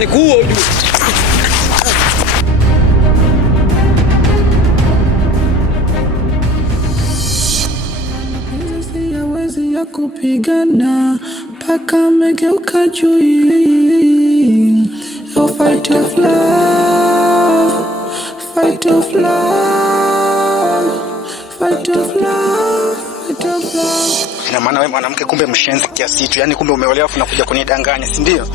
nikuue ujue. Hawezi ya kupigana mpaka amegeuka chui. Oh, fight of love, fight of love, fight of love, fight of love. Ina maana wewe mwanamke kumbe mshenzi kiasi hicho, yani kumbe umeolewa afu unakuja kunidanganya, si ndio?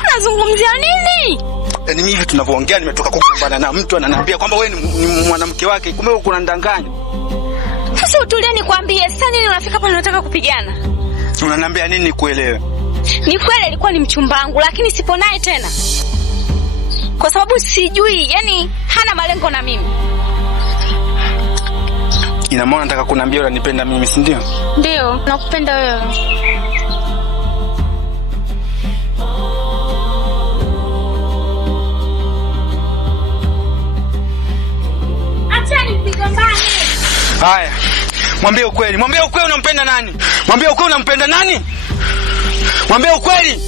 Unazungumzia nini? Yaani mimi tunavyoongea nimetoka kugombana na mtu ananiambia kwamba wewe ni mwanamke wake, kumbe uko unanidanganya. Sasa utulie nikwambie, sasa nini unafika pale unataka kupigana? Unaniambia nini kuelewe? Ni kweli alikuwa ni mchumba wangu, lakini sipo naye tena. Kwa sababu sijui, yani hana malengo na mimi. Ina maana nataka kuniambia unanipenda mimi, si ndio? Ndio, nakupenda wewe. Acha nipigane. Haya. Mwambie ukweli unampenda nani? Mwambie ukweli unampenda nani? Mwambie ukweli.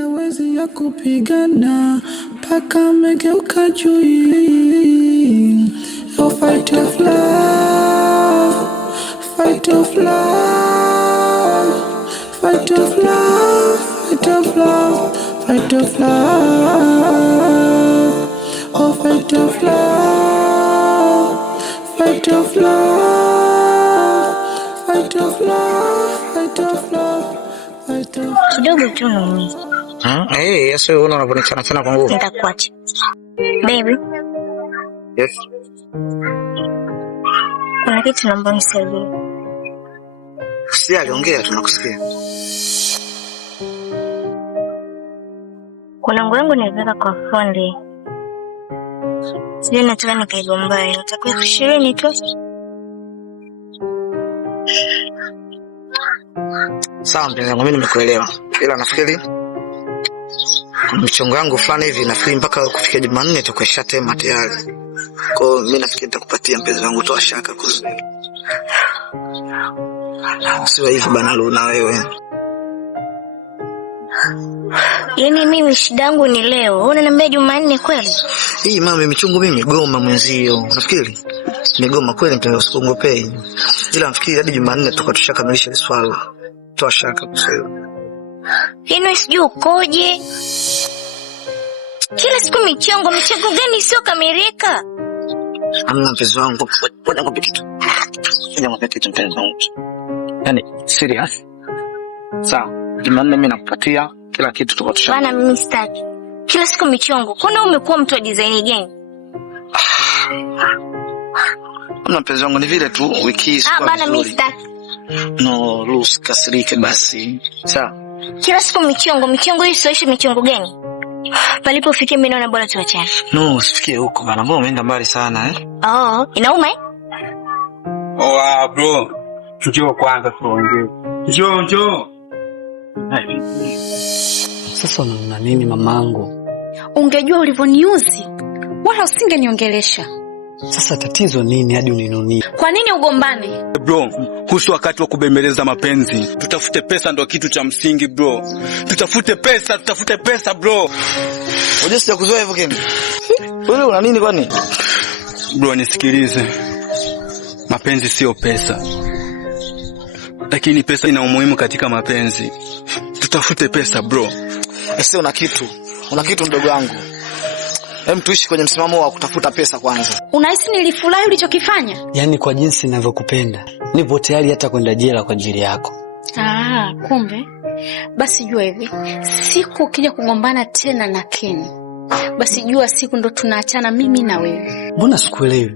Hawezi ya kupigana mpaka amegeuka chui. Oh, fight of love, fight of love, fight of love, fight of love, fight of love. Oh, fight of love, fight of love, fight of love, fight of love, fight of kidogo tu. Yes, wewe unaponichana chana kwa nguvu. Nitakuacha. Baby. Yes. Kuna kitu naomba unisaidie. Si aliongea tunakusikia. Kuna nguo yangu niliweka kwa fundi. Sijui nataka nikaigombae. Nataka 20 tu. Sawa mpenzi wangu, mimi nimekuelewa. Ila nafikiri mchongo wangu fulani hivi nafikiri mpaka kufikia Jumanne tutakuwa shatema tayari. Kwa hiyo mimi nafikiri nitakupatia mpenzi wangu, toa shaka kuhusu. Sio hivyo bana Luna wewe. Yaani mimi shida yangu ni leo. Unaniambia Jumanne kweli? Hii mama michungu mimi goma mwenzio. Nafikiri nimegoma kweli mpenzi, usikongopei. Ila nafikiri hadi Jumanne tutakuwa tushakamilisha hili swala. Toa shaka kuhusu. Yaani sijui ukoje. Kila siku michongo gani sio kamilika? Amna mpenzi wangu, bwana ngombe kitu. Ngoja ngombe kitu mpenzi wangu. Yaani serious? Sawa, Jumanne mimi nakupatia kila kitu tukatosha. Bana mimi sitaki. Kila siku michongo. Kwani umekuwa mtu wa design gani? Amna mpenzi wangu, ni vile tu wiki hii sikuwa bana mimi sitaki. No, Luz kasirike basi. Sawa. Kila siku michongo hii sio michongo gani? Palipofikia mimi naona bora tuachane. No, usifikie huko bana. Mbona umeenda mbali sana Oh, inauma Bro. Njoo kwanza tuongee. Njoo. Sasa unaona nini mamangu? Ungejua ulivyoniuzi, wala usingeniongelesha. Sasa tatizo nini hadi uninunie? Kwa nini ugombane? Bro, husu wakati wa kubembeleza mapenzi. Tutafute pesa ndo kitu cha msingi bro. Tutafute pesa bro. Unajua sijakuzoea hivyo Kemi. Wewe una nini kwani? Bro, nisikilize. Mapenzi sio pesa. Lakini pesa ina umuhimu katika mapenzi. Tutafute pesa bro. Sasa una kitu mdogo wangu. Tuishi kwenye msimamo wa kutafuta pesa kwanza. Unahisi nilifurahi ulichokifanya? Yaani kwa jinsi ninavyokupenda, nipo tayari hata kwenda jela kwa ajili yako. Kumbe. Basi jua hivi, siku ukija kugombana tena na Ken, basi jua siku ndo tunaachana mimi na wewe. Mbona sikuelewi?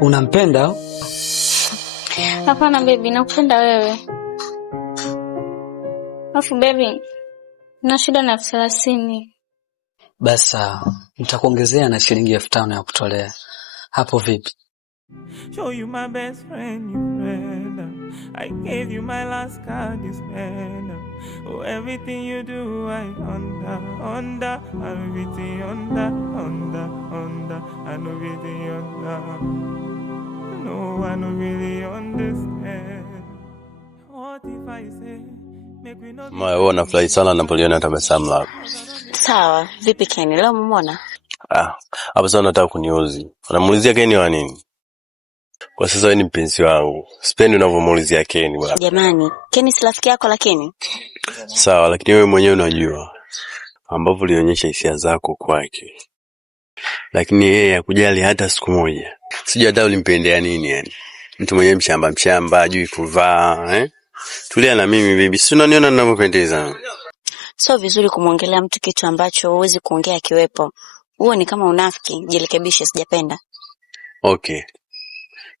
Unampenda? Hapana baby, nakupenda wewe. Afu baby, na shida na 30. Basa, Nitakuongezea na shilingi 5,000 ya kutolea. Hapo vipi? Show you my best friend, you friend. I gave you my last card, you spend. Oh, everything you do, I under, everything under, and everything under. No one really understand. What if I say, make we not... Wewe unafurahi sana napoliona tabasamu lako. Sawa, vipi Ken? Leo umemwona? Hapa sasa nataka kuniuzi. Unamuulizia Ken wa nini? Kwa sasa wewe ni mpenzi wangu. Sipendi unavomuulizia Ken bwana. Jamani, Ken si rafiki yako lakini. Sawa, lakini wewe mwenyewe unajua ambapo ulionyesha hisia zako kwake. Lakini yeye hakujali hata siku moja. Sijui hata ulimpendea nini yani. Mtu mwenyewe mshamba, hajui kuvaa, Tulia na mimi baby. Si unaniona ninavyopendeza? Sio vizuri kumwongelea mtu kitu ambacho huwezi kuongea kiwepo. Huo ni kama unafiki, jirekebishe, sijapenda. Okay.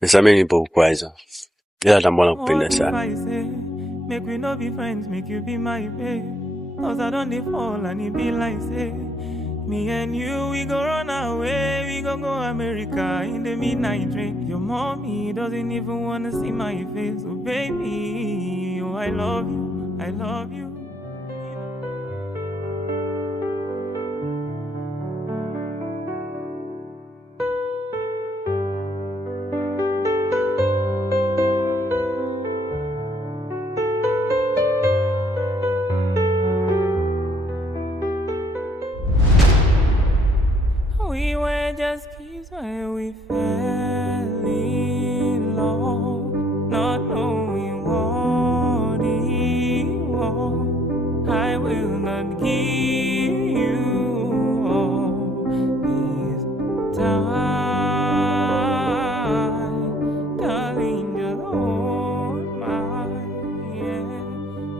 Nisamehe nilipokukwaza. Ila tambua nakupenda sana. Make we no be friends, make you be my babe. Cause I don't fall and it be like say, me and you, we go run away, we go America in the midnight train. Your mommy doesn't even wanna see my face. So baby, oh, I love you, I love you. We were just kids when we fell in love, not knowing what it was. I will not give you all this time, darling, just hold my hand,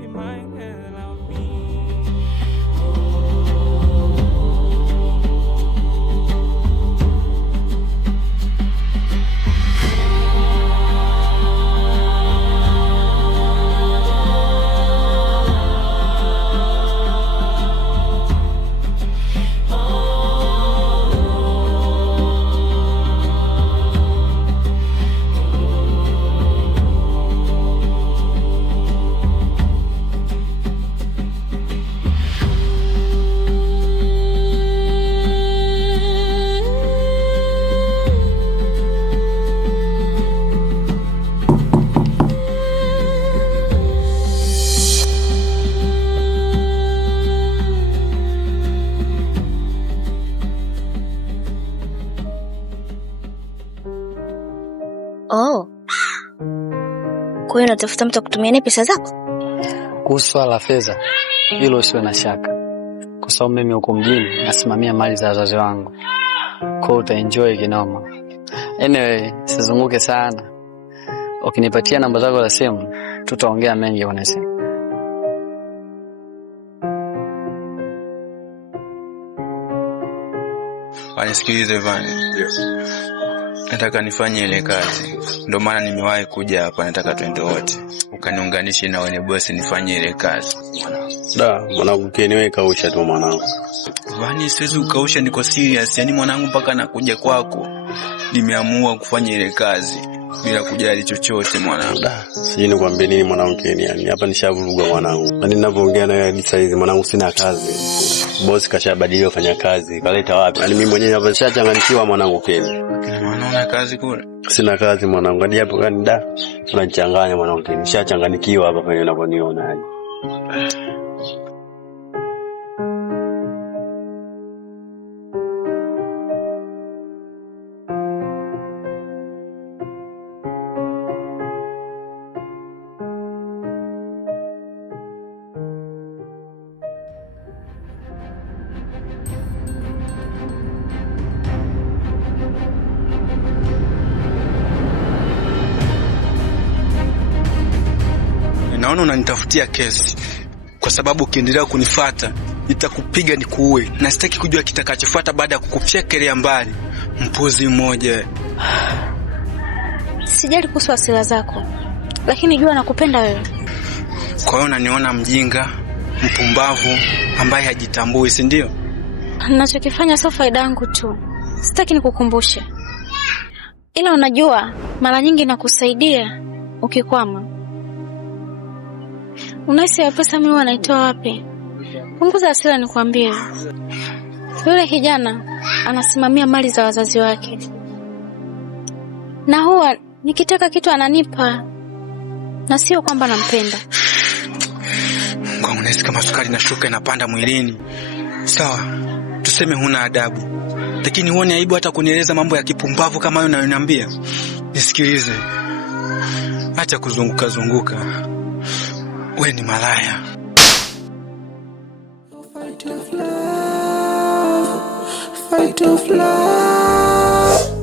be my girl, I'll be. Oh. Kwa hiyo unatafuta mtu kutumia naye pesa zako? Kuhusu swala la fedha, hilo usiwe na shaka. Kwa sababu mimi huko mjini nasimamia mali za wazazi wangu. Kwa hiyo utaenjoy kinoma. Anyway, sizunguke sana. Ukinipatia namba zako za simu, tutaongea mengi kwa simu. Wanisikilize Vani. Nataka nifanye ile kazi. Ndio maana nimewahi kuja hapa, nataka twende wote. Ukaniunganishe na wale bosi nifanye ile kazi. Mwanangu Ken, wewe kausha tu mwanangu. Vani, siwezi ukausha, niko serious. Yaani mwanangu mpaka nakuja kwako. Nimeamua kufanya ile kazi bila kujali chochote mwanangu. Sijui nikwambie nini mwanangu Ken, yani hapa nishavuruga mwanangu. Na ninavyoongea na wewe hadi hizi mwanangu sina kazi. Bosi kashabadilika kufanya kazi. Kaleta wapi? Yaani mimi mwenyewe hapa nishachanganyikiwa mwanangu Ken. Unaona kazi kule? Sina kazi mwanangu. Hadi hapo gani unanichanganya mwanangu Ken. Nishachanganyikiwa hapa kwenye unaponiona yani. Naona unanitafutia kesi. Kwa sababu ukiendelea kunifuata, nitakupiga nikuue. Na sitaki kujua kitakachofuata baada ya kukuchekelea mbali. Mpuzi mmoja. Sijali kuhusu hasira zako, lakini jua nakupenda wewe. Kwa hiyo unaniona mjinga, mpumbavu, ambaye hajitambui, si ndio? Ninachokifanya sio faida yangu tu. Sitaki nikukumbushe. Ila unajua mara nyingi nakusaidia ukikwama. Unahisi ya pesa mimi wanaitoa wapi? Punguza hasira nikwambie. Yule kijana anasimamia mali za wazazi wake. Na huwa nikitaka kitu ananipa. Na sio kwamba nampenda. Kwa unahisi kama sukari na shuka inapanda mwilini. Sawa, tuseme huna adabu. Lakini huoni aibu hata kunieleza mambo ya kipumbavu kama hayo unayoniambia? Nisikilize. Acha kuzunguka zunguka. Wewe ni malaya. Fight of love.